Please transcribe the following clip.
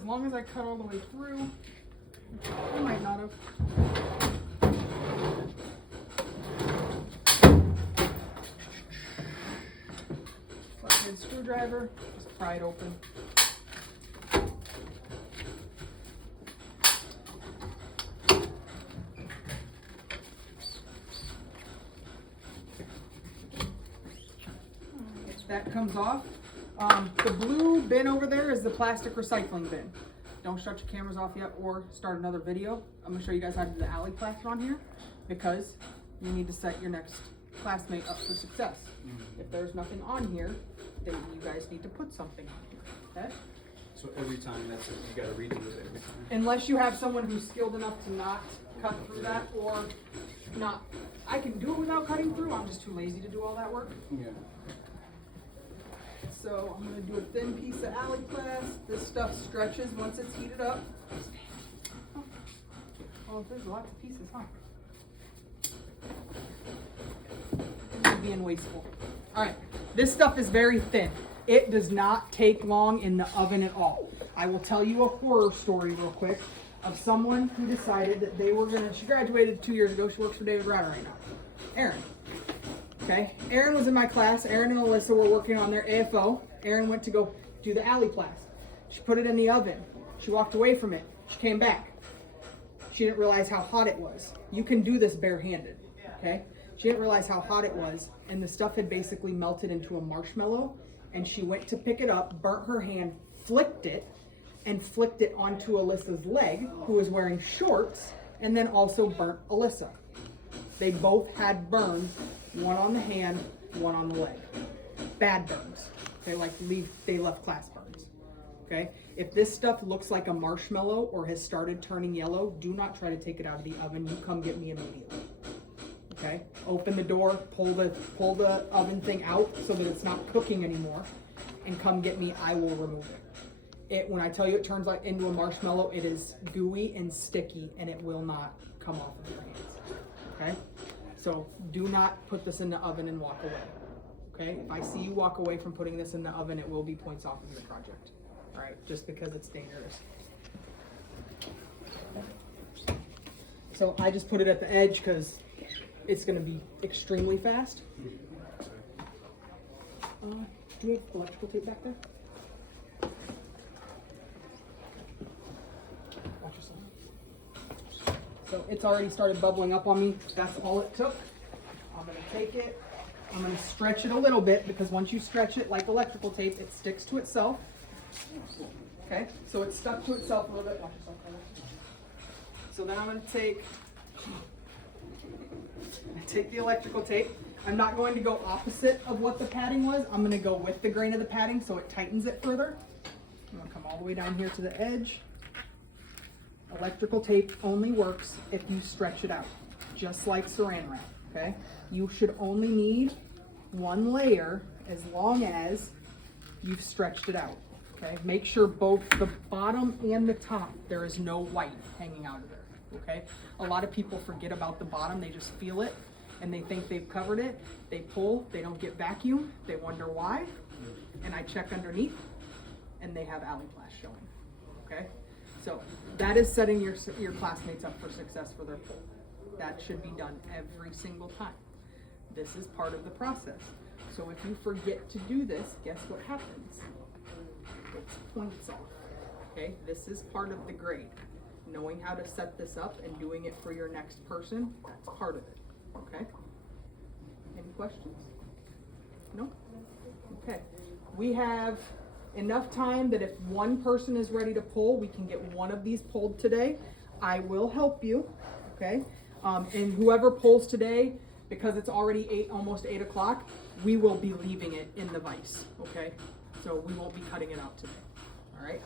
as long as I cut all the way through. I might not have. Flathead screwdriver, just pry it open. That comes off. The blue bin over there is the plastic recycling bin. Don't shut your cameras off yet or start another video. I'm gonna show you guys how to do the Aliplast on here because you need to set your next classmate up for success. If there's nothing on here, then you guys need to put something on here, okay? So every time you gotta redo it every time? Unless you have someone who's skilled enough to not cut through that or not. I can do it without cutting through, I'm just too lazy to do all that work. Yeah. So I'm going to do a thin piece of Aliplast. This stuff stretches once it's heated up. Oh, there's lots of pieces, huh? I'm being wasteful. All right, this stuff is very thin. It does not take long in the oven at all. I will tell you a horror story real quick of someone who decided that they were going to, she graduated 2 years ago. She works for David Router right now. Erin. Okay, Erin was in my class. Erin and Alyssa were working on their AFO. Erin went to go do the Aliplast. She put it in the oven. She walked away from it. She came back. She didn't realize how hot it was. You can do this barehanded, okay? She didn't realize how hot it was, and the stuff had basically melted into a marshmallow, and she went to pick it up, burnt her hand, flicked it onto Alyssa's leg, who was wearing shorts, and then also burnt Alyssa. They both had burns, one on the hand, one on the leg. Bad burns. They left class burns. Okay? If this stuff looks like a marshmallow or has started turning yellow, do not try to take it out of the oven. You come get me immediately. Okay? Open the door, pull the oven thing out so that it's not cooking anymore, and come get me. I will remove it. When I tell you it turns like into a marshmallow, it is gooey and sticky, and it will not come off of your hands. Okay? So do not put this in the oven and walk away. Okay? If I see you walk away from putting this in the oven, it will be points off of your project. All right? Just because it's dangerous. So I just put it at the edge because it's going to be extremely fast. Do you have electrical tape back there? Watch yourself. So it's already started bubbling up on me. That's all it took. I'm going to take it. I'm going to stretch it a little bit because once you stretch it like electrical tape, it sticks to itself. Okay, so it's stuck to itself a little bit. Watch yourself. So then I'm going to take the electrical tape. I'm not going to go opposite of what the padding was. I'm going to go with the grain of the padding so it tightens it further. I'm going to come all the way down here to the edge. Electrical tape only works if you stretch it out, just like saran wrap, okay? You should only need one layer as long as you've stretched it out, okay? Make sure both the bottom and the top, there is no white hanging out of there, okay? A lot of people forget about the bottom. They just feel it, and they think they've covered it. They pull, they don't get vacuum. They wonder why, and I check underneath, and they have Aliplast showing, okay? So that is setting your classmates up for success for their pull. That should be done every single time. This is part of the process. So if you forget to do this, guess what happens? It's points off. Okay, this is part of the grade. Knowing how to set this up and doing it for your next person, that's part of it. Okay? Any questions? No? Okay. We have enough time that if one person is ready to pull, we can get one of these pulled today. I will help you, okay? And whoever pulls today, because it's already almost 8 o'clock, we will be leaving it in the vise, okay? So we won't be cutting it out today, all right?